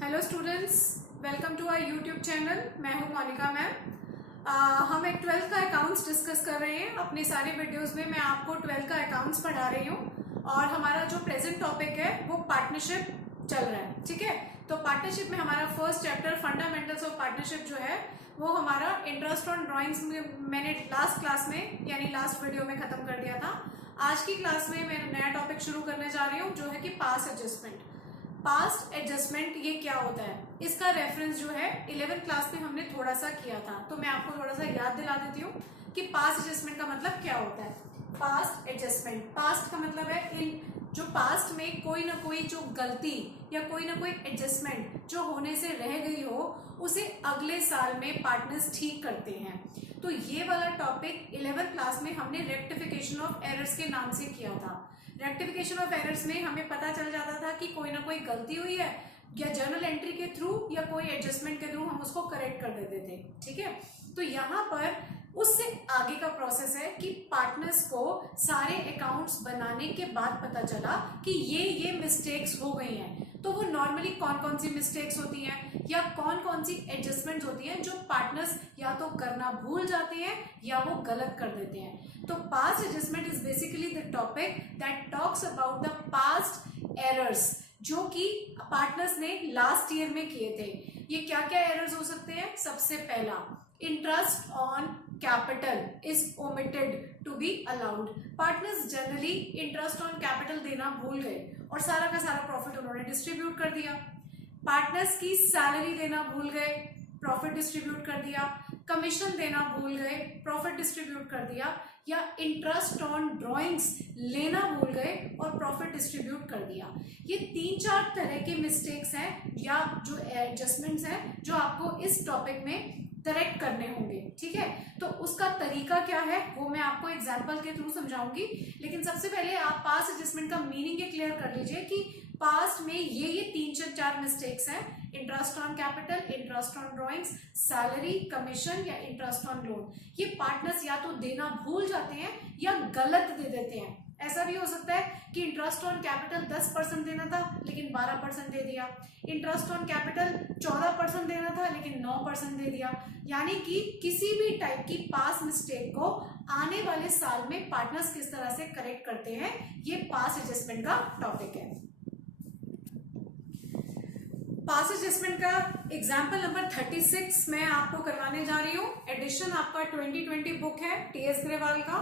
Hello students, welcome to our YouTube channel. मैं हूं Monika ma'am. हम एक 12th का अकाउंट्स डिस्कस कर रहे हैं। अपने सारे वीडियोस में मैं आपको 12th का अकाउंट्स पढ़ा रही हूं और हमारा जो प्रेजेंट टॉपिक है वो पार्टनरशिप चल रहा है। ठीक है, तो पार्टनरशिप में हमारा first chapter fundamentals of partnership जो है वो हमारा इंटरेस्ट ऑन ड्रॉइंग्स में मैंने लास्ट क्लास में यानी लास्ट वीडियो में खत्म कर दिया था। आज की क्लास में मैं नया टॉपिक शुरू करने जा रही हूँ जो है कि पास्ट एडजस्टमेंट। पास्ट एडजस्टमेंट ये क्या होता है, इसका रेफरेंस जो है 11th क्लास में हमने थोड़ा सा किया था, तो मैं आपको थोड़ा सा याद दिला देती हूँ कि पास्ट एडजस्टमेंट का मतलब क्या होता है। पास्ट एडजस्टमेंट, पास्ट का मतलब है इन जो पास्ट में कोई ना कोई जो गलती या कोई ना कोई एडजस्टमेंट जो होने से रह गई हो उसे अगले साल में पार्टनर्स ठीक करते हैं। तो ये वाला टॉपिक 11th क्लास में हमने रेक्टिफिकेशन ऑफ एरर्स के नाम से किया था। रेक्टिफिकेशन ऑफ एरर्स में हमें पता चल जाता था कि कोई ना कोई गलती हुई है या जर्नल एंट्री के थ्रू या कोई एडजस्टमेंट के थ्रू हम उसको करेक्ट कर देते थे। ठीक है, तो यहाँ पर उससे आगे का प्रोसेस है कि पार्टनर्स को सारे अकाउंट्स बनाने के बाद पता चला कि ये मिस्टेक्स हो गई हैं। तो वो नॉर्मली कौन कौन सी मिस्टेक्स होती हैं या कौन कौन सी एडजस्टमेंट्स होती हैं जो पार्टनर्स या तो करना भूल जाते हैं या वो गलत कर देते हैं। तो past adjustment is basically the topic that talks about the past errors जो कि पार्टनर्स ने लास्ट ईयर में किए थे। ये क्या क्या एरर्स हो सकते हैं? सबसे पहला, interest on capital is omitted to be allowed. Partners generally interest on capital देना भूल गए और सारा का सारा प्रॉफिट उन्होंने डिस्ट्रीब्यूट कर दिया। पार्टनर्स की सैलरी देना भूल गए, प्रॉफिट डिस्ट्रीब्यूट कर दिया। कमीशन देना भूल गए, प्रॉफिट डिस्ट्रीब्यूट कर दिया। या इंटरेस्ट ऑन ड्राइंग्स लेना भूल गए और प्रॉफिट डिस्ट्रीब्यूट कर दिया। ये 3-4 तरह के मिस्टेक्स हैं या जो एडजस्टमेंट्स हैं जो आपको इस टॉपिक में करेक्ट करने होंगे। ठीक है, तो उसका तरीका क्या है वो मैं आपको एग्जांपल के थ्रू समझाऊंगी। लेकिन सबसे पहले आप पास्ट एडजस्टमेंट का मीनिंग ये क्लियर कर लीजिए कि पास्ट में ये 3-4 मिस्टेक्स हैं। Interest on capital, interest on drawings, salary, commission या इंटरेस्ट ऑन लोन। ये पार्टनर्स या तो देना भूल जाते हैं या गलत दे देते हैं। ऐसा भी हो सकता है कि इंटरेस्ट ऑन कैपिटल 10% देना था लेकिन 12% दे दिया। इंटरेस्ट ऑन कैपिटल 14% देना था लेकिन 9% दे दिया। यानी कि किसी भी टाइप की पास्ट मिस्टेक को आने वाले साल में पार्टनर्स किस तरह से करेक्ट करते हैं, ये पास्ट एडजस्टमेंट का टॉपिक है। पास्ट एडजस्टमेंट का एग्जाम्पल नंबर 36 मैं आपको करवाने जा रही हूँ। एडिशन आपका 2020 बुक है टीएस ग्रेवाल का।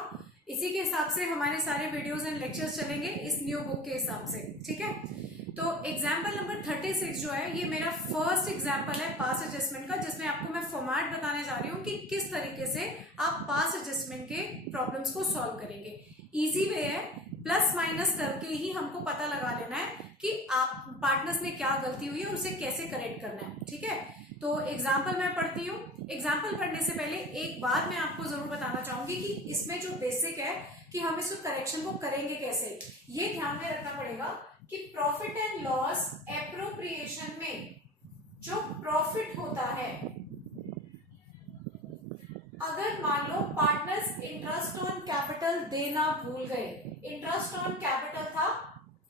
इसी के हिसाब से हमारे सारे वीडियोस एंड लेक्चर्स चलेंगे इस न्यू बुक के हिसाब से। ठीक है, तो एग्जाम्पल नंबर 36 जो है ये मेरा फर्स्ट एग्जाम्पल है पास्ट एडजस्टमेंट का, जिसमें आपको मैं फॉर्मेट बताने जा रही हूँ कि किस तरीके से आप पास्ट एडजस्टमेंट के प्रॉब्लम्स को सॉल्व करेंगे। इजी वे है, प्लस माइनस करके ही हमको पता लगा लेना है कि आप पार्टनर्स में क्या गलती हुई है और उसे कैसे करेक्ट करना है। ठीक है, तो एग्जाम्पल मैं पढ़ती हूँ। एग्जाम्पल पढ़ने से पहले एक बात मैं आपको जरूर बताना चाहूंगी कि इसमें जो बेसिक है कि हम इस करेक्शन को करेंगे कैसे, ये ध्यान में रखना पड़ेगा कि प्रॉफिट एंड लॉस एप्रोप्रिएशन में जो प्रॉफिट होता है, अगर मान लो पार्टनर्स इंटरेस्ट ऑन कैपिटल देना भूल गए, इंटरेस्ट ऑन कैपिटल था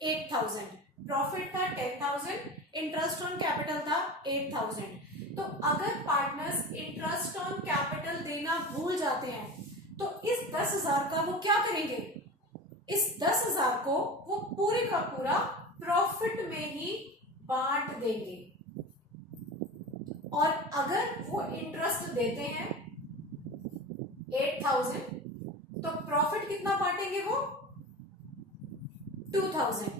8000, प्रॉफिट था 10000, इंटरेस्ट ऑन कैपिटल था 8000। तो अगर पार्टनर्स इंटरेस्ट ऑन कैपिटल देना भूल जाते हैं तो इस 10,000 का वो क्या करेंगे, इस 10,000 को वो पूरे का पूरा प्रॉफिट में ही बांट देंगे। और अगर वो इंटरेस्ट देते हैं 8000 तो प्रॉफिट कितना बांटेंगे वो 2000।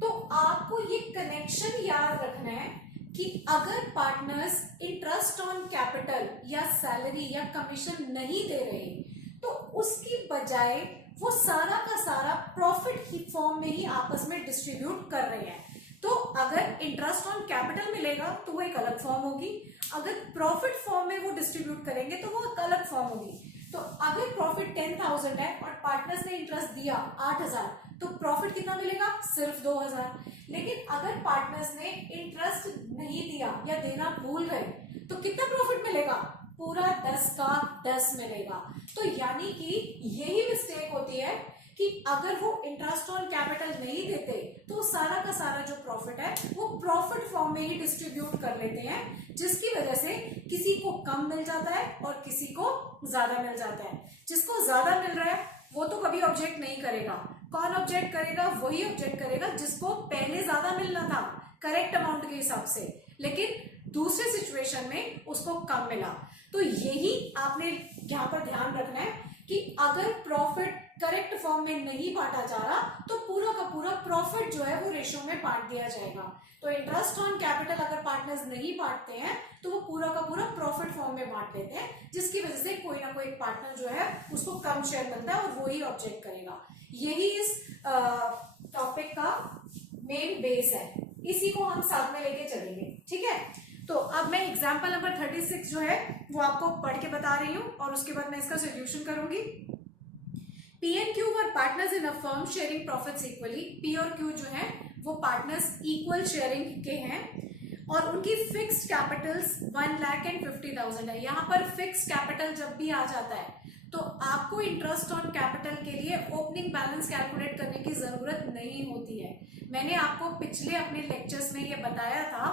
तो आपको ये कनेक्शन याद रखना है कि अगर पार्टनर्स इंटरेस्ट ऑन कैपिटल या सैलरी या कमीशन नहीं दे रहे तो उसकी बजाय वो सारा का सारा प्रॉफिट की फॉर्म में ही आपस में डिस्ट्रीब्यूट कर रहे हैं। तो अगर इंटरेस्ट ऑन कैपिटल मिलेगा तो वो एक अलग फॉर्म होगी, अगर प्रॉफिट फॉर्म में वो डिस्ट्रीब्यूट करेंगे तो वो एक अलग फॉर्म होगी। तो अगर प्रॉफिट 10,000 है और पार्टनर्स ने इंटरेस्ट दिया 8,000 तो प्रॉफिट कितना मिलेगा, सिर्फ 2,000। लेकिन अगर पार्टनर्स ने इंटरेस्ट नहीं दिया या देना भूल गए तो कितना प्रॉफिट मिलेगा, पूरा 10 का 10 मिलेगा। तो यानी कि यही मिस्टेक होती है कि अगर वो इंटरेस्ट ऑन कैपिटल नहीं देते तो सारा का सारा जो प्रॉफिट है वो प्रॉफिट फॉर्म में ही डिस्ट्रीब्यूट कर लेते हैं, जिसकी वजह से किसी को कम मिल जाता है और किसी को ज्यादा मिल जाता है। जिसको ज्यादा मिल रहा है वो तो कभी ऑब्जेक्ट नहीं करेगा। कौन ऑब्जेक्ट करेगा? वही ऑब्जेक्ट करेगा जिसको पहले ज्यादा मिलना था करेक्ट अमाउंट के हिसाब से, लेकिन दूसरे सिचुएशन में उसको कम मिला। तो यही आपने यहाँ पर ध्यान रखना है कि अगर प्रॉफिट करेक्ट फॉर्म में नहीं बांटा जा रहा तो पूरा का पूरा प्रॉफिट जो है वो रेशियो में बांट दिया जाएगा। तो इंटरेस्ट ऑन कैपिटल अगर पार्टनर्स नहीं बांटते हैं तो वो पूरा का पूरा प्रॉफिट फॉर्म में बांट लेते हैं, जिसकी वजह से कोई ना कोई पार्टनर जो है उसको कम शेयर मिलता है और वो ही ऑब्जेक्ट करेगा। यही इस टॉपिक का मेन बेस है, इसी को हम साथ में लेके चलेंगे। ठीक है, तो अब मैं एग्जाम्पल नंबर 36 जो है वो आपको पढ़ के बता रही हूँ और उसके बाद मैं इसका सोल्यूशन करूंगी। P and Q were partners in a firm sharing profits equally. P और Q जो है वो पार्टनर्स इक्वल शेयरिंग के हैं और उनकी फिक्स्ड कैपिटल्स 1,50,000 है। यहाँ पर फिक्स्ड कैपिटल जब भी आ जाता है तो आपको इंटरेस्ट ऑन कैपिटल के लिए ओपनिंग बैलेंस कैलकुलेट करने की जरूरत नहीं होती है। मैंने आपको पिछले अपने लेक्चर्स में ये बताया था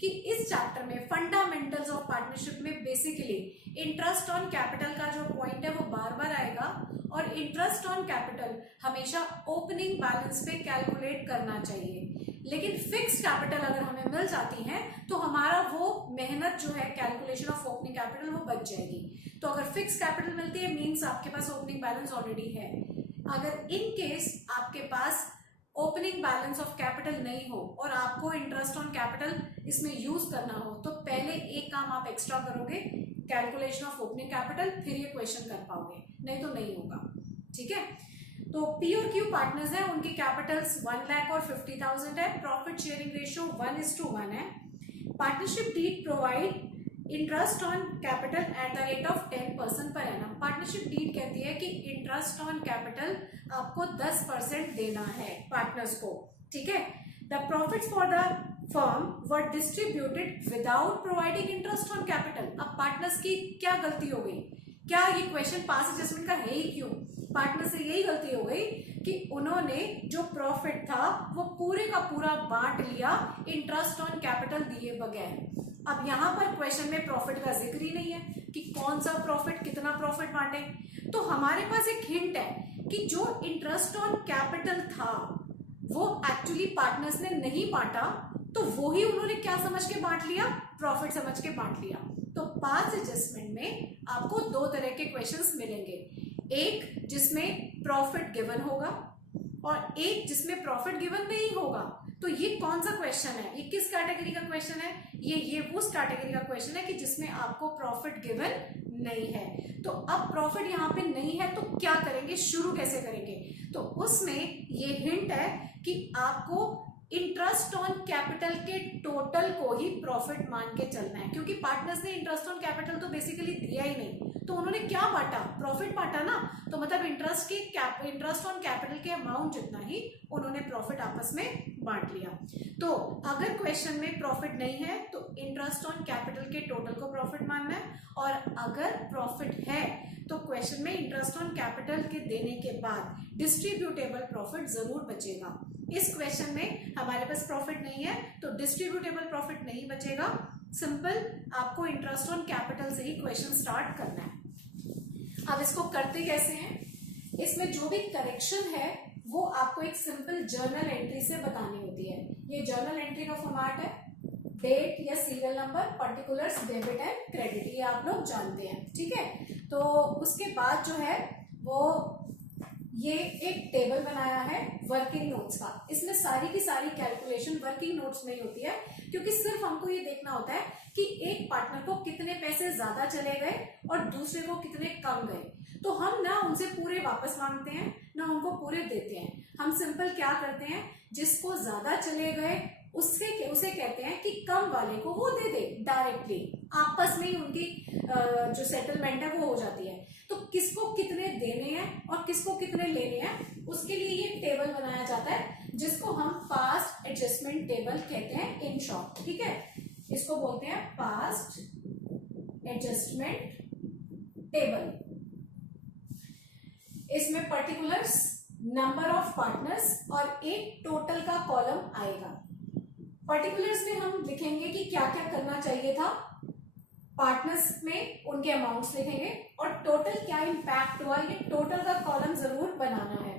कि इस चैप्टर में फंडामेंटल्स ऑफ पार्टनरशिप में बेसिकली इंटरेस्ट ऑन कैपिटल का जो पॉइंट है वो बार बार आएगा और इंटरेस्ट ऑन कैपिटल हमेशा ओपनिंग बैलेंस पे कैलकुलेट करना चाहिए। लेकिन फिक्स कैपिटल अगर हमें मिल जाती है तो हमारा वो मेहनत जो है कैलकुलेशन ऑफ ओपनिंग कैपिटल वो बच जाएगी। तो अगर फिक्स कैपिटल मिलती है मींस आपके पास ओपनिंग बैलेंस ऑलरेडी है। अगर इन केस आपके पास ओपनिंग बैलेंस ऑफ कैपिटल नहीं हो और आपको इंटरेस्ट ऑन कैपिटल इसमें यूज करना हो तो पहले एक काम आप एक्स्ट्रा करोगे, कैलकुलेशन ऑफ ओपनिंग कैपिटल, फिर ये क्वेश्चन कर पाओगे, नहीं तो नहीं होगा। ठीक है, तो P और Q पार्टनर्स हैं, उनकी कैपिटल्स 1,00,000 और 50,000 है। प्रॉफिट शेयरिंग रेशियो 1:1 है। Partnership deed provide interest on capital at the rate of 10% per annum. Partnership deed कहती है कि इंटरेस्ट ऑन कैपिटल आपको 10% देना है पार्टनर्स को। ठीक है, the profits for the firm were distributed without providing interest on capital. अब पार्टनर्स की क्या गलती हो गई? क्या ये क्वेश्चन पास एडजस्टमेंट का है ही क्यों? पार्टनर से यही गलती हो गई कि उन्होंने जो प्रॉफिट था वो पूरे का पूरा बांट लिया इंटरेस्ट ऑन कैपिटल दिए बगैर। अब यहाँ पर क्वेश्चन में प्रॉफिट का जिक्र ही नहीं है कि कौन सा प्रॉफिट, कितना प्रॉफिट बांटे। तो हमारे पास एक हिंट है कि जो इंटरेस्ट ऑन कैपिटल था वो एक्चुअली पार्टनर्स ने नहीं बांटा, तो वो ही उन्होंने क्या समझ के बांट लिया? प्रॉफिट समझ के बांट लिया। तो पास एडजस्टमेंट में आपको दो तरह के क्वेश्चंस मिलेंगे, एक जिसमें प्रॉफिट गिवन होगा और एक जिसमें प्रॉफिट गिवन नहीं होगा। तो ये कौन सा क्वेश्चन है? ये किस कैटेगरी का क्वेश्चन है? ये उस कैटेगरी का क्वेश्चन है कि जिसमें आपको प्रॉफिट गिवन नहीं है। तो अब प्रॉफिट यहाँ पे नहीं है तो क्या करेंगे, शुरू कैसे करेंगे? तो उसमें ये हिंट है कि आपको इंटरेस्ट ऑन कैपिटल के टोटल को ही प्रॉफिट मान के चलना है, क्योंकि पार्टनर्स ने इंटरेस्ट ऑन कैपिटल तो बेसिकली दिया ही नहीं, तो उन्होंने क्या बांटा? प्रॉफिट बांटा ना। तो मतलब इंटरेस्ट ऑन कैपिटल के अमाउंट जितना ही उन्होंने प्रॉफिट आपस में बांट लिया। तो अगर क्वेश्चन में प्रॉफिट नहीं है तो इंटरेस्ट ऑन कैपिटल के टोटल को प्रॉफिट मानना है, और अगर प्रॉफिट है तो क्वेश्चन में इंटरेस्ट ऑन कैपिटल के देने के बाद डिस्ट्रीब्यूटेबल प्रॉफिट जरूर बचेगा। इस क्वेश्चन में हमारे पास प्रॉफिट नहीं है तो डिस्ट्रीब्यूटेबल प्रॉफिट नहीं बचेगा। सिंपल, आपको इंटरेस्ट ऑन कैपिटल से ही क्वेश्चन स्टार्ट करना है। अब इसको करते कैसे हैं? इसमें जो भी करेक्शन है वो आपको एक सिंपल जर्नल एंट्री से बतानी होती है। ये जर्नल एंट्री का फॉर्मेट है, डेट या serial number, particulars, debit and credit, ये आप लोग जानते हैं। ठीक है, तो उसके बाद जो है वो ये एक टेबल बनाया है वर्किंग नोट्स का। इसमें सारी की सारी कैलकुलेशन वर्किंग नोट्स में ही होती है, क्योंकि सिर्फ हमको ये देखना होता है कि एक पार्टनर को कितने पैसे ज्यादा चले गए और दूसरे को कितने कम गए। तो हम ना उनसे पूरे वापस मांगते हैं ना उनको पूरे देते हैं। हम सिंपल क्या करते हैं, जिसको ज्यादा चले गए उसे कहते हैं कि कम वाले को वो दे दे डायरेक्टली, आपस में ही उनकी जो सेटलमेंट है वो हो जाती है। तो किसको कितने देने हैं और किसको कितने लेने हैं, उसके लिए ये टेबल बनाया जाता है, जिसको हम पास्ट एडजस्टमेंट टेबल कहते हैं इन शॉर्ट। ठीक है, इसको बोलते हैं पास्ट एडजस्टमेंट टेबल। इसमें पर्टिकुलर्स, नंबर ऑफ पार्टनर्स और एक टोटल का कॉलम आएगा। पर्टिकुलर्स में हम लिखेंगे कि क्या क्या करना चाहिए था, पार्टनर्स में उनके अमाउंट्स लिखेंगे और टोटल क्या इम्पैक्ट हुआ, ये टोटल का कॉलम जरूर बनाना है।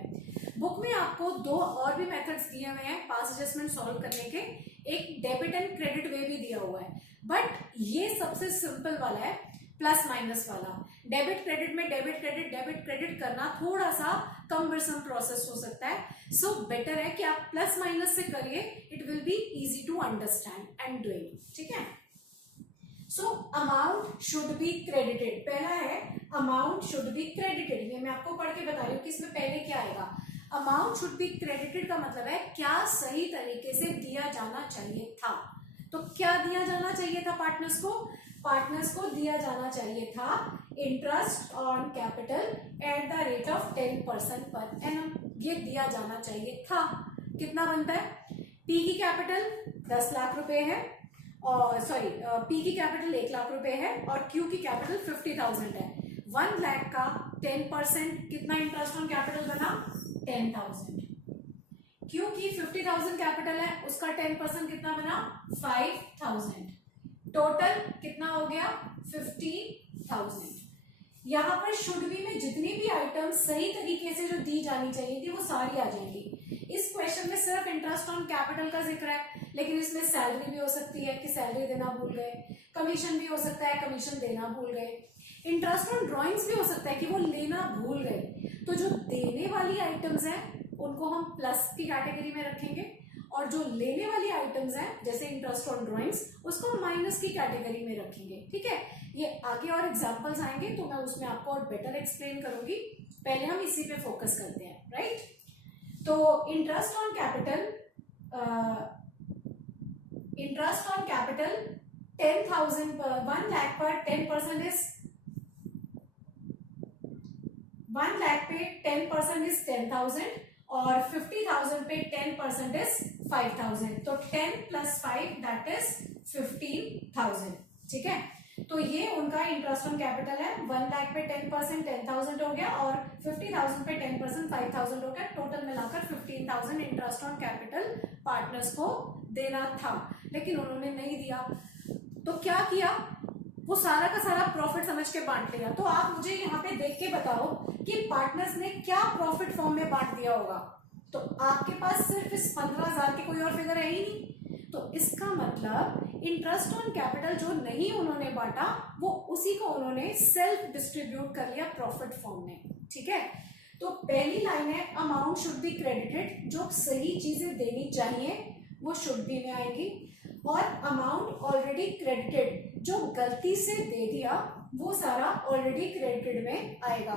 बुक में आपको दो और भी मेथड्स दिए हुए हैं पास एडजस्टमेंट सॉल्व करने के, एक डेबिट एंड क्रेडिट वे भी दिया हुआ है, बट ये सबसे सिंपल वाला है, प्लस माइनस वाला। डेबिट क्रेडिट में डेबिट क्रेडिट करना थोड़ा सा कम्बरसम प्रोसेस हो सकता है, सो बेटर है कि आप प्लस माइनस से करिए, it will be easy to understand and doing, ठीक है। So amount should be credited, पहला है अमाउंट शुड बी क्रेडिटेड, ये मैं आपको पढ़ के बता रही हूँ कि इसमें पहले क्या आएगा। अमाउंट शुड बी क्रेडिटेड का मतलब है क्या सही तरीके से दिया जाना चाहिए था। तो क्या दिया जाना चाहिए था पार्टनर्स को? पार्टनर्स को दिया जाना चाहिए था interest on capital at the rate of 10% per annum, ये दिया जाना चाहिए था। कितना बनता है? पी की कैपिटल 10 लाख रुपए है, और सॉरी पी की कैपिटल 1 लाख रुपए है और क्यू की कैपिटल 50,000 है। 1 लाख का 10% कितना इंटरेस्ट ऑन कैपिटल बना? 10,000। क्यू की 50,000 कैपिटल है, उसका 10% कितना बना? 5,000। टोटल कितना हो गया? 15,000। यहाँ पर शुड बी में जितनी भी आइटम सही तरीके से जो दी जानी चाहिए थी वो सारी आ जाएंगी। इस क्वेश्चन में सिर्फ इंटरेस्ट ऑन कैपिटल का जिक्र है, लेकिन इसमें सैलरी भी हो सकती है कि सैलरी देना भूल गए, कमीशन भी हो सकता है कमीशन देना भूल गए, इंटरेस्ट ऑन ड्रॉइंग्स भी हो सकता है कि वो लेना भूल गए। तो जो देने वाली आइटम्स हैं उनको हम प्लस की कैटेगरी में रखेंगे और जो लेने वाली आइटम्स हैं जैसे इंटरेस्ट ऑन ड्रॉइंग्स उसको माइनस की कैटेगरी में रखेंगे, ठीक है। ये आगे और एग्जांपल्स आएंगे तो मैं उसमें आपको और बेटर एक्सप्लेन करूंगी, पहले हम इसी पे फोकस करते हैं, राइट। तो इंटरेस्ट ऑन कैपिटल 10,000 पर 1 लाख पर 10% इज 1 लाख पे 10% इज 10,000 और 50,000 पे 10% इज 5,000, तो 10 + 5 दैट इज 15,000, ठीक है। तो ये उनका इंटरेस्ट ऑन कैपिटल है। 1 लाख पे 10% 10,000 हो गया और 50,000 पे 10% 5,000 हो गया, टोटल मिलाकर 15,000 इंटरेस्ट ऑन कैपिटल पार्टनर्स को देना था, लेकिन उन्होंने नहीं दिया। तो क्या किया? वो सारा का सारा प्रॉफिट समझ के बांट लिया। तो आप मुझे यहाँ पे देख के बताओ कि पार्टनर्स ने क्या प्रॉफिट फॉर्म में बांट दिया होगा। तो आपके पास सिर्फ इस 15,000 की कोई और फिगर है ही नहीं, तो इसका मतलब इंटरेस्ट ऑन कैपिटल जो नहीं उन्होंने बांटा वो उसी को उन्होंने सेल्फ डिस्ट्रीब्यूट कर लिया प्रॉफिट फॉर्म में, ठीक है। तो पहली लाइन है अमाउंट शुड बी क्रेडिटेड, जो सही चीजें देनी चाहिए वो शुड बी में आएगी, और अमाउंट ऑलरेडी क्रेडिटेड, जो गलती से दे दिया वो सारा ऑलरेडी क्रेडिटेड में आएगा।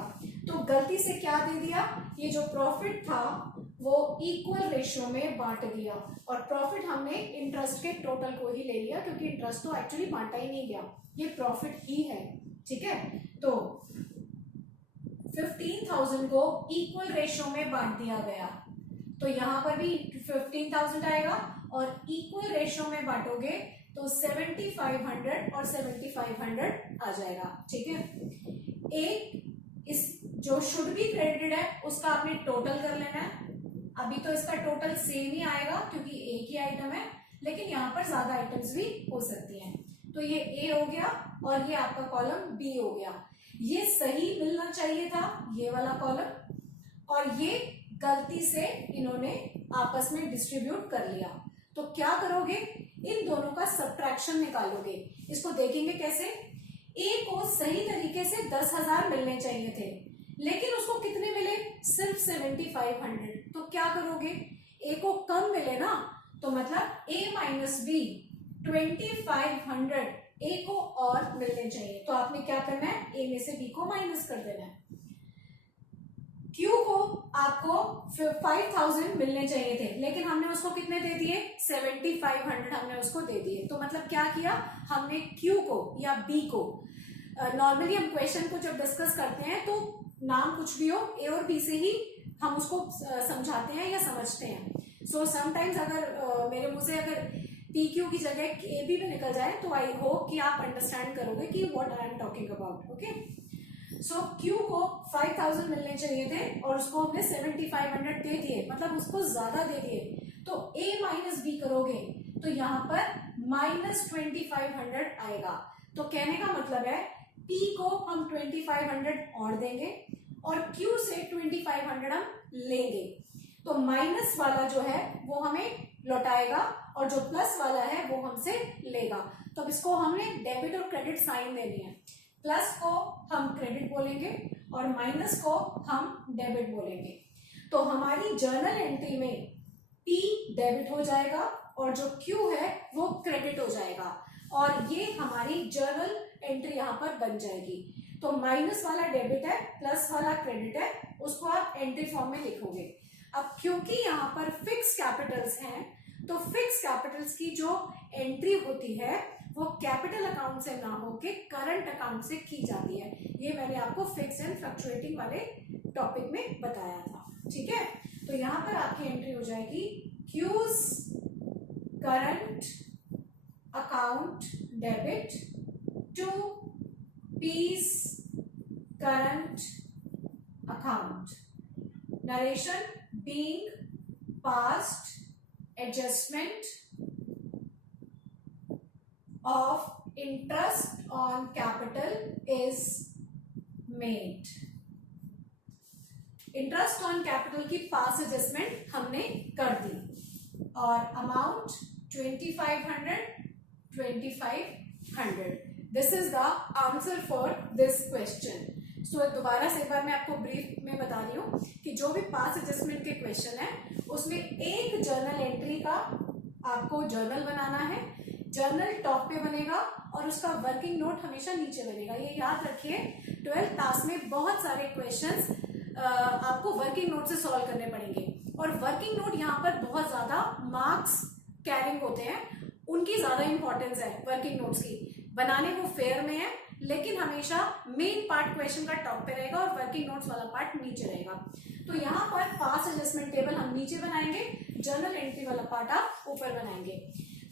तो गलती से क्या दे दिया? ये जो प्रॉफिट था वो इक्वल रेशियो में बांट दिया, और प्रॉफिट हमने इंटरेस्ट के टोटल को ही ले लिया क्योंकि इंटरेस्ट तो एक्चुअली बांटा ही नहीं गया, ये प्रॉफिट ही है, ठीक है। तो 15,000 को इक्वल रेशियो में बांट दिया गया, तो यहां पर भी 15,000 आएगा और इक्वल रेशियो में बांटोगे तो 7,500 और 7,500 आ जाएगा, ठीक है। एक इस जो शुड बी क्रेडिटेड है उसका आपने टोटल कर लेना है। अभी तो इसका टोटल सेम ही आएगा क्योंकि एक ही आइटम है, लेकिन यहाँ पर ज्यादा आइटम्स भी हो सकती हैं। तो ये ए हो गया और ये आपका कॉलम बी हो गया। ये सही मिलना चाहिए था ये वाला कॉलम, और ये गलती से इन्होंने आपस में डिस्ट्रीब्यूट कर लिया। तो क्या करोगे? इन दोनों का सब्ट्रैक्शन निकालोगे। इसको देखेंगे कैसे? ए को सही तरीके से 10,000 मिलने चाहिए थे, लेकिन उसको कितने मिले? सिर्फ 7,500। तो क्या करोगे? ए को कम मिले ना, तो मतलब ए माइनस बी 2,500 ए को और मिलने चाहिए। तो आपने क्या करना है? ए में से बी को माइनस कर देना है। क्यू को आपको 5,000 मिलने चाहिए थे, लेकिन हमने उसको कितने दे दिए? 7,500 हमने उसको दे दिए। तो मतलब क्या किया हमने? क्यू को या बी को, नॉर्मली हम क्वेश्चन को जब डिस्कस करते हैं तो नाम कुछ भी हो, ए और बी से ही हम उसको समझाते हैं या समझते हैं। सो समटाइम्स अगर मेरे मुंह से अगर पी क्यू की जगह ए बी में निकल जाए तो आई होप कि आप अंडरस्टैंड करोगे कि what I am talking about, okay. So Q को 5000 मिलने चाहिए थे और उसको हमने 7500 दे दिए, मतलब उसको ज्यादा दे दिए। तो a माइनस बी करोगे तो यहाँ पर माइनस 2500 आएगा। तो कहने का मतलब है p को हम 2500 और देंगे और q से 2500 हम लेंगे। तो माइनस वाला जो है वो हमें लौटाएगा और जो प्लस वाला है वो हमसे लेगा। तो अब इसको हमने डेबिट और क्रेडिट साइन देनी है। प्लस को हम क्रेडिट बोलेंगे और माइनस को हम डेबिट बोलेंगे। तो हमारी जर्नल एंट्री में P डेबिट हो जाएगा और जो Q है वो क्रेडिट हो जाएगा और ये हमारी जर्नल एंट्री यहाँ पर बन जाएगी। तो माइनस वाला डेबिट है, प्लस वाला क्रेडिट है, उसको आप एंट्री फॉर्म में लिखोगे। अब क्योंकि यहाँ पर फिक्स कैपिटल्स हैं तो फिक्स कैपिटल्स की जो एंट्री होती है वो कैपिटल अकाउंट से ना होके करंट अकाउंट से की जाती है। ये मैंने आपको फिक्स एंड फ्लक्चुएटिंग वाले टॉपिक में बताया था, ठीक है। तो यहाँ पर आपकी एंट्री हो जाएगी Q's current account debit to P's current account, narration being past adjustment of interest on capital is made। Interest on capital की पास एडजस्टमेंट हमने कर दी और amount 2500 this is the answer for this question. So दोबारा से एक बार मैं आपको ब्रीफ में बता रही हूँ कि जो भी पास एडजस्टमेंट के क्वेश्चन है उसमें एक जर्नल एंट्री का आपको जर्नल बनाना है। जर्नल टॉप पे बनेगा और उसका वर्किंग नोट हमेशा नीचे बनेगा। ये याद रखिए 12th क्लास में बहुत सारे क्वेश्चंस आपको वर्किंग नोट से सॉल्व करने पड़ेंगे और वर्किंग नोट यहाँ पर बहुत ज्यादा मार्क्स कैरिंग होते हैं, उनकी ज्यादा इंपॉर्टेंस है वर्किंग नोट्स की। बनाने वो फेयर में है लेकिन हमेशा मेन पार्ट क्वेश्चन का टॉप पे रहेगा और वर्किंग नोट्स वाला पार्ट नीचे रहेगा। तो यहाँ पर पास एडजस्टमेंट टेबल हम नीचे बनाएंगे, जर्नल एंट्री वाला पार्ट आप ऊपर बनाएंगे।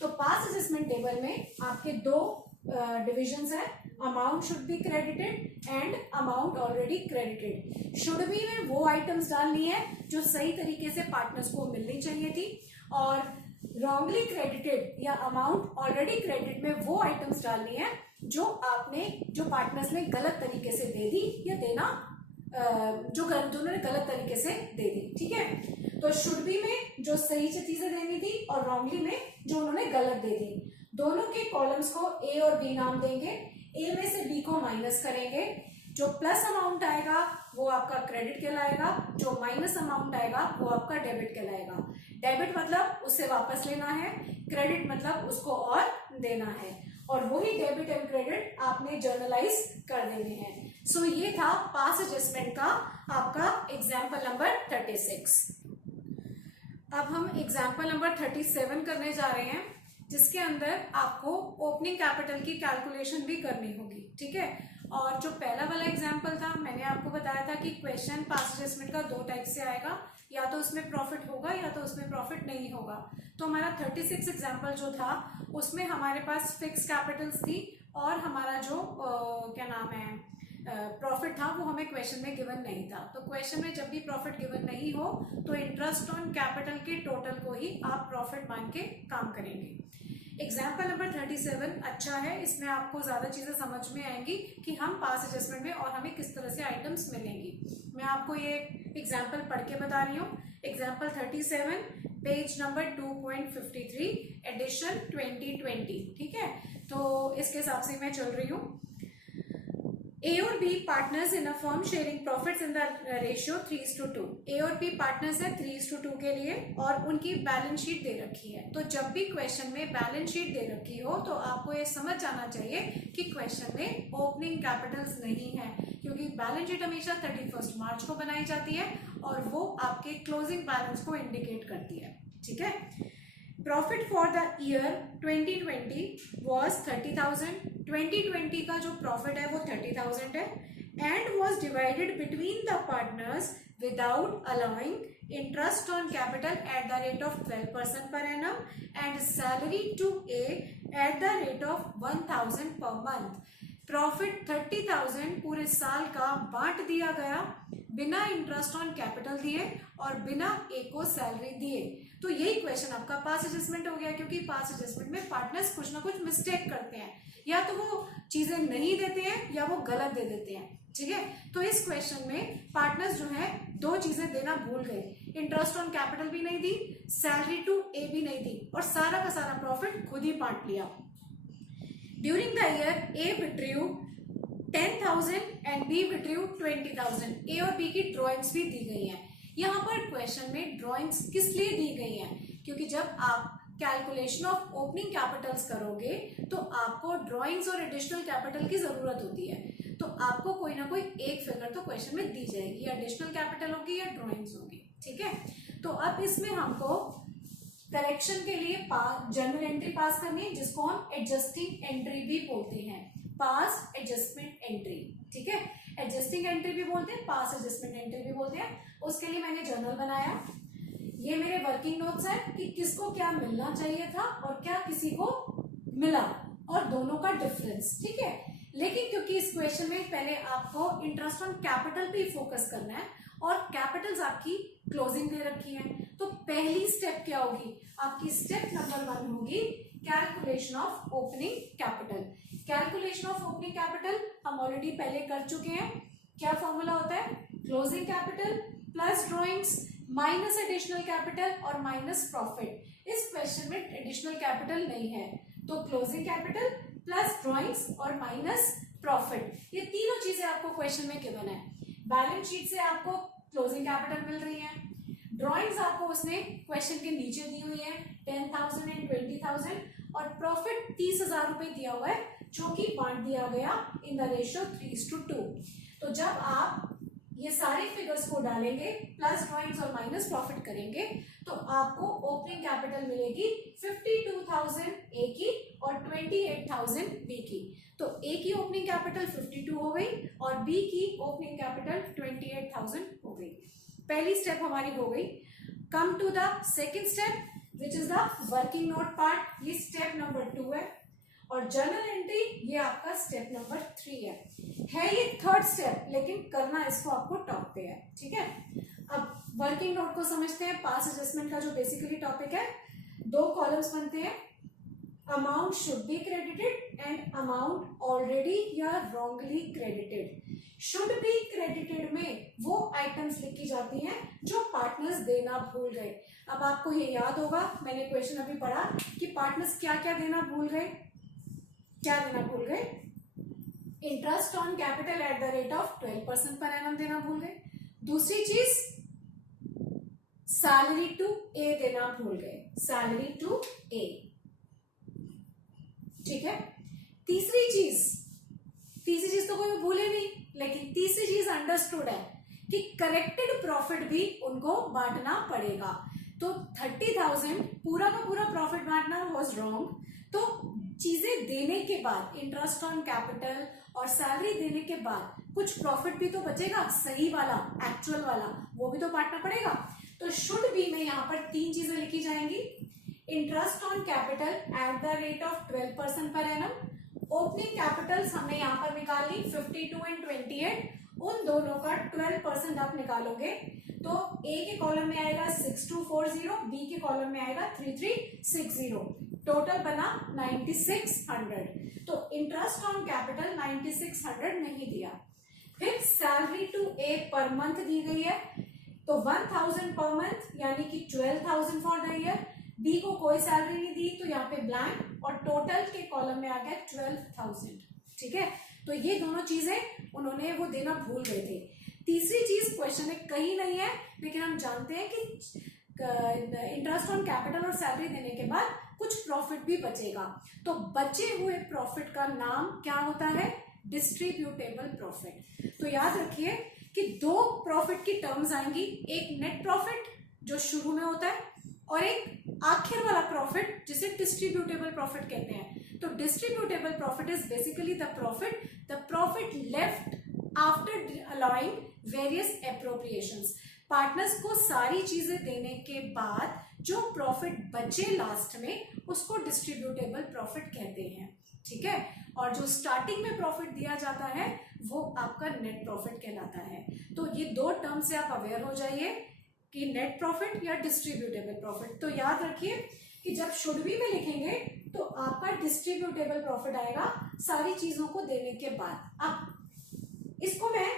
तो पास एडजस्टमेंट टेबल में आपके दो डिविजन्स हैं, amount should be credited and amount already credited. Should B में वो आइटम्स डालनी है जो सही तरीके से पार्टनर्स को मिलनी चाहिए थी और रॉन्गली क्रेडिटेड या अमाउंट ऑलरेडी क्रेडिट में वो आइटम्स डालनी है जो पार्टनर्स ने गलत तरीके से दे दी या देना जो उन्होंने गलत तरीके से दे दी, ठीक है। तो शुड बी में जो सही चीजें देनी थी और रॉन्गली में जो उन्होंने गलत दे दी। दोनों के कॉलम्स को ए और बी नाम देंगे, ए में से बी को माइनस करेंगे। जो प्लस अमाउंट आएगा वो आपका क्रेडिट कहलाएगा, जो माइनस अमाउंट आएगा वो आपका डेबिट कहलाएगा। डेबिट मतलब उससे वापस लेना है, क्रेडिट मतलब उसको और देना है और वही डेबिट एंड क्रेडिट आपने जर्नलाइज कर देने हैं। सो ये था पास एडजस्टमेंट का आपका एग्जाम्पल नंबर 36। अब हम एग्जाम्पल नंबर 37 करने जा रहे हैं जिसके अंदर आपको ओपनिंग कैपिटल की कैलकुलेशन भी करनी होगी, ठीक है। और जो पहला वाला एग्जाम्पल था मैंने आपको बताया था कि क्वेश्चन पास एडजस्टमेंट का दो टाइप से आएगा, या तो उसमें प्रॉफिट होगा या तो उसमें प्रॉफिट नहीं होगा। तो हमारा 36 एग्जाम्पल जो था उसमें हमारे पास फिक्स कैपिटल्स थी और हमारा जो क्या नाम है प्रॉफिट था वो हमें क्वेश्चन में गिवन नहीं था। तो क्वेश्चन में जब भी प्रॉफिट गिवन नहीं हो तो इंटरेस्ट ऑन कैपिटल के टोटल को ही आप प्रॉफिट मान के काम करेंगे। एग्जाम्पल नंबर 37 अच्छा है, इसमें आपको ज्यादा चीजें समझ में आएंगी कि हम पास एडजस्टमेंट में और हमें किस तरह से आइटम्स मिलेंगी। मैं आपको ये एग्जाम्पल पढ़ के बता रही हूँ। एग्जाम्पल 37 पेज नंबर 2.53 एडिशन 2020, ठीक है। तो इसके हिसाब से मैं चल रही हूँ। A और B partners in a firm sharing profits in the ratio 3:2। A और B पार्टनर्स है 3:2 के लिए और उनकी बैलेंस शीट दे रखी है। तो जब भी क्वेश्चन में बैलेंस शीट दे रखी हो तो आपको ये समझ जाना चाहिए कि क्वेश्चन में ओपनिंग कैपिटल्स नहीं है, क्योंकि बैलेंस शीट हमेशा 31 मार्च को बनाई जाती है और वो आपके क्लोजिंग बैलेंस को इंडिकेट करती है, ठीक है। Profit for the year 2020 was 30,000। 2020 का जो प्रॉफिट है वो 30,000 है and was divided between the partners without allowing interest on capital at the rate of 12% per annum and salary to A at the rate of 1,000 per month. Profit 30,000 पूरे साल का बांट दिया गया बिना इंटरेस्ट ऑन कैपिटल दिए और बिना ए को सैलरी दिए। तो यही क्वेश्चन आपका पास एडजस्टमेंट हो गया, क्योंकि पास एडजस्टमेंट में पार्टनर्स कुछ ना कुछ मिस्टेक करते हैं, या तो वो चीजें नहीं देते हैं या वो गलत दे देते हैं। ठीक है, तो इस क्वेश्चन में पार्टनर्स जो है दो चीजें देना भूल गए, इंटरेस्ट ऑन कैपिटल भी नहीं दी, सैलरी टू ए भी नहीं दी, और सारा का सारा प्रॉफिट खुद ही बांट लिया। During the year A withdrew 10,000 and B withdrew 20,000। A और बी की ड्रॉइंग्स भी दी गई हैं। यहाँ पर क्वेश्चन में ड्रॉइंग्स किस लिए दी गई हैं, क्योंकि जब आप कैलकुलेशन ऑफ ओपनिंग कैपिटल्स करोगे तो आपको ड्रॉइंग्स और एडिशनल कैपिटल की जरूरत होती है, तो आपको कोई ना कोई एक फिगर तो क्वेश्चन में दी जाएगी, या एडिशनल कैपिटल होगी या ड्रॉइंग्स होगी। ठीक है, तो अब इसमें हमको करेक्शन के लिए जर्नल एंट्री पास करनी है, जिसको हम एडजस्टिंग एंट्री भी बोलते हैं, पास एडजस्टमेंट एंट्री। ठीक है, एडजस्टिंग एंट्री भी बोलते हैं, पास एडजस्टमेंट एंट्री भी बोलते हैं। उसके लिए मैंने जर्नल बनाया, ये मेरे वर्किंग नोट्स है कि किसको क्या मिलना चाहिए था और क्या किसी को मिला, और दोनों का डिफरेंस। ठीक है, लेकिन क्योंकि इस क्वेश्चन में पहले आपको इंटरेस्ट ऑन कैपिटल पे फोकस करना है और कैपिटल्स आपकी क्लोजिंग दे रखी है, तो पहली स्टेप क्या होगी आपकी, स्टेप नंबर 1 होगी calculation of opening capital. Calculation of opening capital हम ऑलरेडी पहले कर चुके हैं। क्या फॉर्मूला होता है, closing capital plus drawings minus additional capital और माइनस प्रॉफिट। इस क्वेश्चन में एडिशनल कैपिटल नहीं है, तो क्लोजिंग कैपिटल प्लस ड्रॉइंग्स और माइनस प्रॉफिट, ये तीनों चीजें आपको क्वेश्चन में गिवन है। बैलेंस शीट से आपको क्लोजिंग कैपिटल मिल रही है, ड्रॉइंग्स आपको उसने क्वेश्चन के नीचे दी हुई है 10,000 एंड 20,000, और प्रॉफिट 30,000 रुपए दिया हुआ है, जो कि बांट दिया गया इन द रेशियो 3:2। तो जब आप ये सारे फिगर्स को डालेंगे प्लस ड्रॉइंग्स और माइनस प्रॉफिट करेंगे, तो आपको ओपनिंग कैपिटल मिलेगी 52,000 ए की और 28,000 बी की। तो ए की ओपनिंग कैपिटल 52 हो गई और बी की ओपनिंग कैपिटल 28,000 हो गई। पहली स्टेप हमारी हो गई। Come to the second step which is the working note part, ये स्टेप नंबर 2 है, और जर्नल एंट्री ये आपका स्टेप नंबर 3 है ये थर्ड स्टेप, लेकिन करना इसको आपको टॉप पे है। ठीक है, अब वर्किंग नोट को समझते हैं। पास एडजस्टमेंट का जो बेसिकली टॉपिक है, 2 कॉलम्स बनते हैं, amount should be credited and amount already या wrongly credited. Should be credited में वो आइटम्स लिखी जाती हैं जो पार्टनर्स देना भूल गए। अब आपको ये याद होगा, मैंने क्वेश्चन अभी पढ़ा कि पार्टनर्स क्या क्या देना भूल गए, क्या देना भूल गए, interest on capital at the rate of 12% per annum देना भूल गए। दूसरी चीज सैलरी टू ए देना भूल गए, सैलरी टू ए। ठीक है, तीसरी चीज तो कोई भूले नहीं, लेकिन तीसरी चीज अंडरस्टूड है कि करेक्टेड प्रॉफिट भी उनको बांटना पड़ेगा। तो 30,000 पूरा का पूरा प्रॉफिट बांटना वॉज रॉन्ग, तो चीजें देने के बाद, इंटरेस्ट ऑन कैपिटल और सैलरी देने के बाद कुछ प्रॉफिट भी तो बचेगा, सही वाला, एक्चुअल वाला, वो भी तो बांटना पड़ेगा। तो शुड बी में यहाँ पर 3 चीजें लिखी जाएंगी, interest on capital at the rate of 12% per annum. Opening Capitals हमने यहाँ पर निकाल ली 52 एंड 28, उन दोनों का 12% आप निकालोगे तो ए के कॉलम में आएगा 6240, बी के कॉलम में आएगा 3360, टोटल बना 9600। तो इंटरेस्ट ऑन कैपिटल 9600 नहीं दिया। फिर salary to A per month दी गई है, तो 1000 पर मंथ यानी कि 12,000 फॉर द ईयर। बी को कोई सैलरी नहीं दी, तो यहाँ पे ब्लैंक, और टोटल के कॉलम में आ गया 12,000। ठीक है, तो ये दोनों चीजें उन्होंने वो देना भूल गए थे। तीसरी चीज क्वेश्चन में कहीं नहीं है, लेकिन हम जानते हैं कि इंटरेस्ट ऑन कैपिटल और सैलरी देने के बाद कुछ प्रॉफिट भी बचेगा, तो बचे हुए प्रॉफिट का नाम क्या होता है, डिस्ट्रीब्यूटेबल प्रॉफिट। तो याद रखिए कि 2 प्रॉफिट की टर्म्स आएंगी, एक नेट प्रॉफिट जो शुरू में होता है और एक आखिर वाला प्रॉफिट जिसे डिस्ट्रीब्यूटेबल प्रॉफिट कहते हैं। तो distributable profit is basically the profit left after allowing various appropriations. Partners को सारी चीजें देने के बाद जो प्रॉफिट बचे लास्ट में, उसको डिस्ट्रीब्यूटेबल प्रॉफिट कहते हैं। ठीक है, और जो स्टार्टिंग में प्रॉफिट दिया जाता है वो आपका नेट प्रॉफिट कहलाता है। तो ये दो टर्म से आप अवेयर हो जाइए कि नेट प्रॉफिट या डिस्ट्रीब्यूटेबल प्रॉफिट। तो याद रखिए कि जब शुड बी में लिखेंगे तो आपका डिस्ट्रीब्यूटेबल प्रॉफिट आएगा सारी चीजों को देने के बाद। अब इसको मैं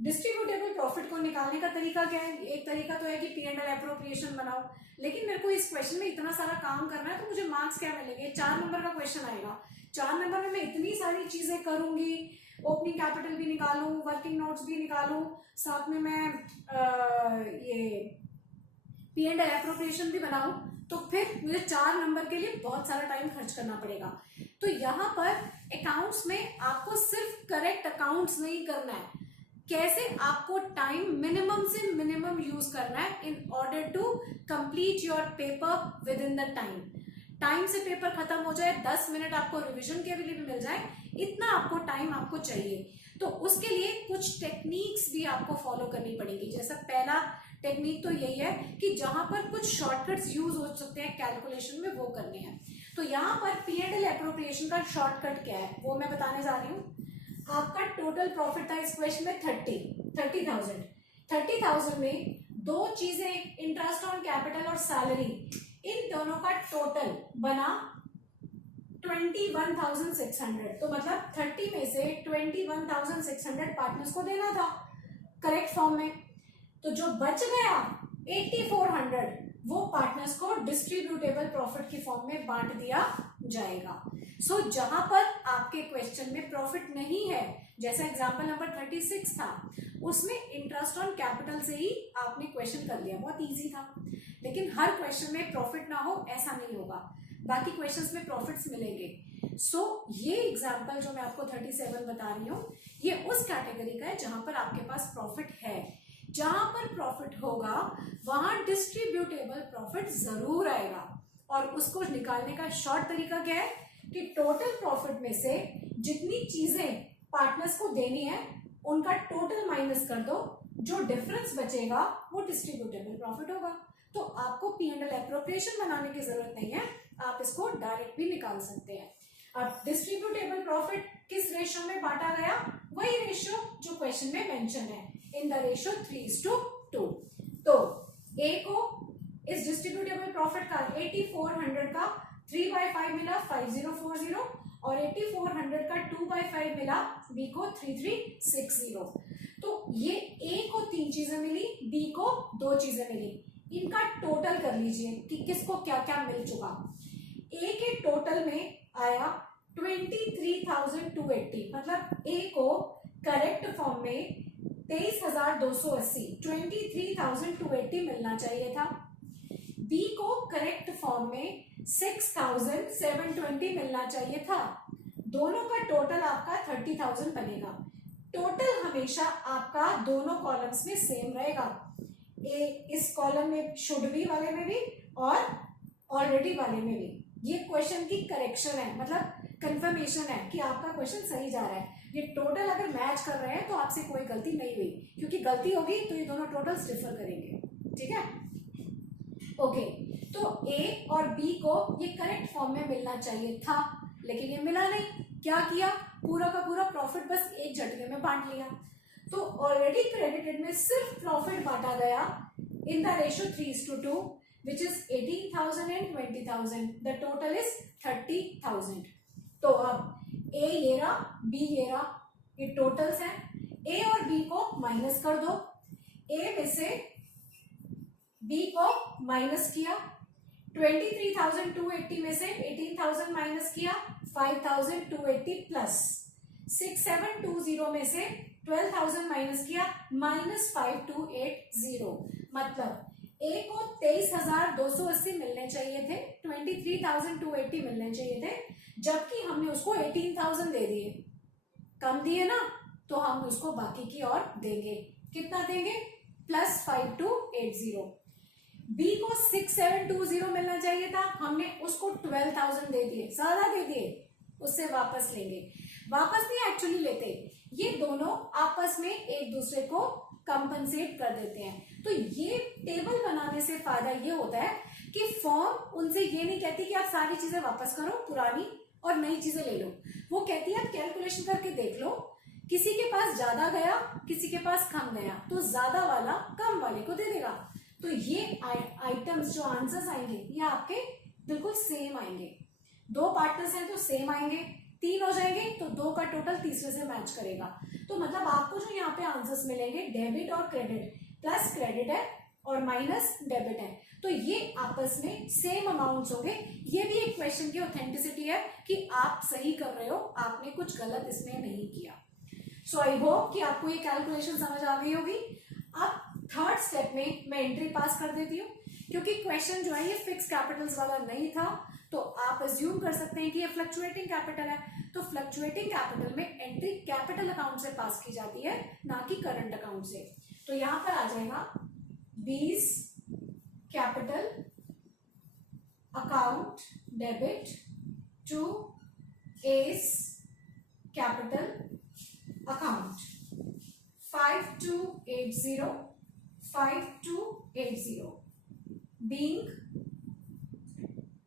डिस्ट्रीब्यूटेबल प्रॉफिट को निकालने का तरीका क्या है? एक तरीका तो है कि P&L एप्रोप्रिएशन बनाओ, लेकिन मेरे को इस क्वेश्चन में इतना सारा काम करना है तो मुझे मार्क्स क्या मिलेंगे? 4 नंबर का क्वेश्चन आएगा। 4 नंबर में मैं इतनी सारी चीजें करूंगी, ओपनिंग कैपिटल भी निकालूं, वर्किंग नोट्स भी निकालूं, साथ में मैं ये P&L एप्रोप्रिएशन भी बनाऊं, तो फिर मुझे 4 नंबर के लिए बहुत सारा टाइम खर्च करना पड़ेगा। तो यहाँ पर अकाउंट्स में आपको सिर्फ करेक्ट अकाउंट्स नहीं करना है, कैसे आपको टाइम मिनिमम से मिनिमम यूज करना है in order to complete your paper within the time. Time से पेपर खत्म हो जाए, 10 मिनट आपको रिवीजन के लिए भी मिल जाए, इतना आपको टाइम आपको चाहिए। तो उसके लिए कुछ टेक्निक्स भी आपको फॉलो करनी पड़ेगी। जैसा पहला टेक्निक तो यही है कि जहां पर कुछ शॉर्टकट्स यूज हो सकते हैं कैलकुलेशन में, वो करने हैं। तो यहाँ पर P&L एप्रोप्रिएशन का शॉर्टकट क्या है वो मैं बताने जा रही हूँ। आपका टोटल प्रॉफिट था इस क्वेश्चन में 30,000। 30,000 में दो चीजें, इंटरेस्ट ऑन कैपिटल और सैलरी, इन दोनों का टोटल बना 21,600। तो मतलब 30 में से 21,600 पार्टनर्स को देना था करेक्ट फॉर्म में। तो जो बच गया 8,400 वो पार्टनर्स को डिस्ट्रीब्यूटेबल प्रॉफिट की फॉर्म में बांट दिया जाएगा। सो जहां पर आपके क्वेश्चन में प्रॉफिट नहीं है, जैसा एग्जांपल नंबर 36 था, उसमें इंटरेस्ट ऑन कैपिटल से ही आपने क्वेश्चन कर लिया, बहुत इजी था। लेकिन हर क्वेश्चन में प्रॉफिट ना हो ऐसा नहीं होगा, बाकी क्वेश्चंस में प्रॉफिट्स मिलेंगे। सो ये एग्जांपल जो मैं आपको 37 बता रही हूँ, ये उस कैटेगरी का है जहां पर आपके पास प्रॉफिट है। जहां पर प्रॉफिट होगा वहां डिस्ट्रीब्यूटेबल प्रॉफिट जरूर आएगा, और उसको निकालने का शॉर्ट तरीका क्या है कि टोटल प्रॉफिट में से जितनी चीजें पार्टनर्स को देनी है उनका टोटल माइनस कर दो, जो डिफरेंस बचेगा वो डिस्ट्रीब्यूटेबल प्रॉफिट होगा। तो आपको P&L एप्रोप्रिएशन बनाने की जरूरत नहीं है, आप इसको डायरेक्ट भी निकाल सकते हैं। अब डिस्ट्रीब्यूटेबल प्रॉफिट किस रेशियो में बांटा गया? वही रेशियो जो क्वेश्चन में मेंशन है, इन द रेशियो 3:2। तो ए को इस डिस्ट्रीब्यूटेबल प्रॉफिट का 8,400 का 3/5 मिला 5040, और 8,400 का 2/5 मिला बी को 3360। तो ये ए को 3 चीजें मिली, बी को 2 चीजें मिली। इनका टोटल कर लीजिए कि किसको क्या क्या मिल चुका। ए के टोटल में आया 23,280, मतलब ए को करेक्ट फॉर्म में 23,280, 23,280 मिलना चाहिए था। बी को करेक्ट फॉर्म में 6,720 मिलना चाहिए था। दोनों का टोटल आपका 30,000 बनेगा। टोटल हमेशा आपका दोनों कॉलम्स में सेम रहेगा, इस कॉलम में शुड बी वाले में भी और ऑलरेडी वाले में भी। ये क्वेश्चन की करेक्शन है, मतलब कंफर्मेशन है कि आपका क्वेश्चन सही जा रहा है। ये टोटल अगर मैच कर रहे हैं तो आपसे कोई गलती नहीं हुई, क्योंकि गलती होगी तो ये दोनों टोटल्स डिफर करेंगे। ठीक है, ओके। तो ए और बी को ये करेक्ट फॉर्म में मिलना चाहिए था, लेकिन ये मिला नहीं। क्या किया? पूरा का पूरा प्रॉफिट बस एक झटके में बांट लिया। तो ऑलरेडी क्रेडिटेड में सिर्फ प्रॉफिट बांटा गया in the ratio 3:2, which is 18,000 and 20,000. The total is 30,000. तो अब ए ये रहा, बी ये रहा, ये टोटल्स हैं। ए और बी को माइनस कर दो। ए में से बी को माइनस किया, 23,280 में से 18,000 माइनस किया, 5,280 प्लस 6,720 में से 12,000 माइनस किया, -5,280। मतलब ए को 23,280 मिलने चाहिए थे, 23,280 मिलने चाहिए थे, जबकि हमने उसको 18,000 दे दिए। कम दिए ना, तो हम उसको बाकी की और देंगे। कितना देंगे? +5,280। बी को 6,720 मिलना चाहिए था, हमने उसको 12,000 दे दिए, ज्यादा दे दिए, उससे वापस लेंगे। वापस नहीं एक्चुअली लेते, ये दोनों आपस में एक दूसरे को कंपनसेट कर देते हैं। तो ये टेबल बनाने से फायदा ये होता है कि फॉर्म उनसे ये नहीं कहती कि आप सारी चीजें वापस करो पुरानी और नई चीजें ले लो। वो कहती है आप कैलकुलेशन करके देख लो, किसी के पास ज्यादा गया किसी के पास कम गया तो ज्यादा वाला कम वाले को दे देगा। तो ये आइटम्स जो आंसर्स आएंगे ये आपके बिल्कुल सेम आएंगे। दो पार्टनर्स हैं तो सेम आएंगे, तीन हो जाएंगे तो दो का टोटल तीसरे से मैच करेगा। तो मतलब आपको जो यहाँ पे आंसर्स मिलेंगे डेबिट और क्रेडिट, प्लस क्रेडिट है और माइनस डेबिट है, तो ये आपस में सेम अमाउंट्स होंगे। ये भी एक क्वेश्चन की ऑथेंटिसिटी है कि आप सही कर रहे हो, आपने कुछ गलत इसमें नहीं किया। सो आई होप कि आपको ये कैलकुलेशन समझ आ गई होगी। अब थर्ड स्टेप में मैं एंट्री पास कर देती हूँ, क्योंकि क्वेश्चन जो है ये फिक्स कैपिटल्स वाला नहीं था, तो आप अज्यूम कर सकते हैं कि ये फ्लक्चुएटिंग कैपिटल है। तो फ्लक्चुएटिंग कैपिटल में एंट्री कैपिटल अकाउंट से पास की जाती है, ना कि करंट अकाउंट से। तो यहां पर आ जाएगा B's capital account debit to A's capital account 5280 being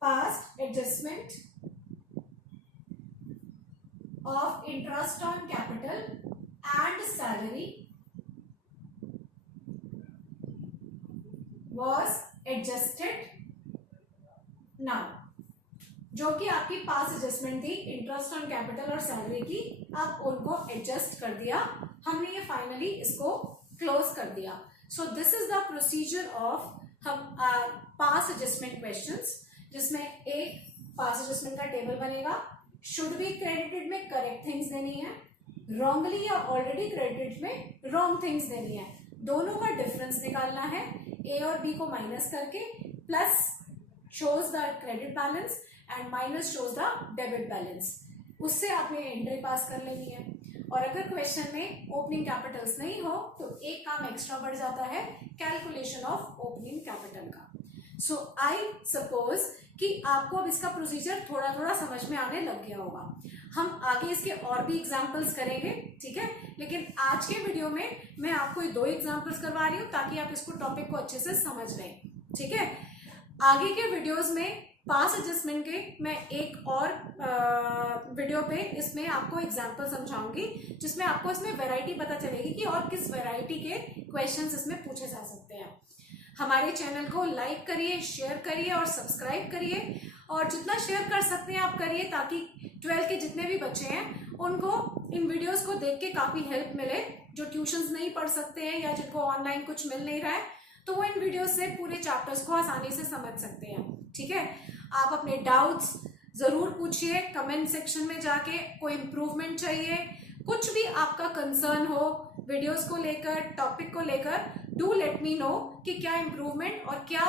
past adjustment of interest on capital and salary was adjusted now। जो कि आपकी पास एडजस्टमेंट थी इंटरेस्ट ऑन कैपिटल और सैलरी की, आप उनको एडजस्ट कर दिया, हमने ये फाइनली इसको क्लोज कर दिया। So this is the procedure of हम पास एडजस्टमेंट क्वेश्चंस, जिसमें एक पास एडजस्टमेंट का टेबल बनेगा, शुड बी क्रेडिटेड में करेक्ट थिंग्स देनी है, रॉन्गली या ऑलरेडी क्रेडिटेड में रॉन्ग थिंग्स देनी है, दोनों का डिफरेंस निकालना है, ए और बी को माइनस करके, plus shows the credit balance and minus shows the debit balance, उससे आपने एंट्री पास कर लेनी है। और अगर क्वेश्चन में ओपनिंग कैपिटल्स नहीं हो तो एक काम एक्स्ट्रा बढ़ जाता है, कैलकुलेशन ऑफ ओपनिंग कैपिटल का। सो आई सपोज कि आपको अब इसका प्रोसीजर थोड़ा थोड़ा समझ में आने लग गया होगा। हम आगे इसके और भी एग्जाम्पल्स करेंगे, ठीक है, लेकिन आज के वीडियो में मैं आपको ये दो एग्जाम्पल्स करवा रही हूँ ताकि आप इसको टॉपिक को अच्छे से समझ लें, ठीक है। आगे के वीडियोस में पास एडजस्टमेंट के मैं एक और वीडियो पे इसमें आपको एग्जाम्पल समझाऊंगी, जिसमें आपको इसमें वैरायटी पता चलेगी कि और किस वैरायटी के क्वेश्चंस इसमें पूछे जा सकते हैं। हमारे चैनल को लाइक करिए, शेयर करिए और सब्सक्राइब करिए, और जितना शेयर कर सकते हैं आप करिए, ताकि 12 के जितने भी बच्चे हैं उनको इन वीडियोस को देख के काफी हेल्प मिले, जो ट्यूशंस नहीं पढ़ सकते हैं या जिनको ऑनलाइन कुछ मिल नहीं रहा है, तो वो इन वीडियोस से पूरे चैप्टर्स को आसानी से समझ सकते हैं, ठीक है। आप अपने डाउट्स जरूर पूछिए कमेंट सेक्शन में जाके, कोई इम्प्रूवमेंट चाहिए, कुछ भी आपका कंसर्न हो वीडियोस को लेकर, टॉपिक को लेकर, डू लेट मी नो कि क्या इम्प्रूवमेंट और क्या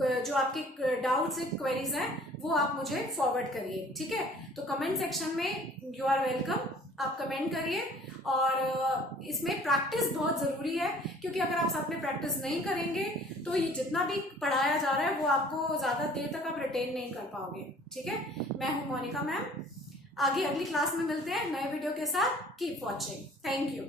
जो आपके डाउट्स क्वेरीज हैं वो आप मुझे फॉरवर्ड करिए, ठीक है। तो कमेंट सेक्शन में यू आर वेलकम, आप कमेंट करिए। और इसमें प्रैक्टिस बहुत ज़रूरी है, क्योंकि अगर आप साथ में प्रैक्टिस नहीं करेंगे तो ये जितना भी पढ़ाया जा रहा है वो आपको ज़्यादा देर तक आप रिटेन नहीं कर पाओगे, ठीक है। मैं हूँ मोनिका मैम, आगे अगली क्लास में मिलते हैं नए वीडियो के साथ। Keep watching, thank you.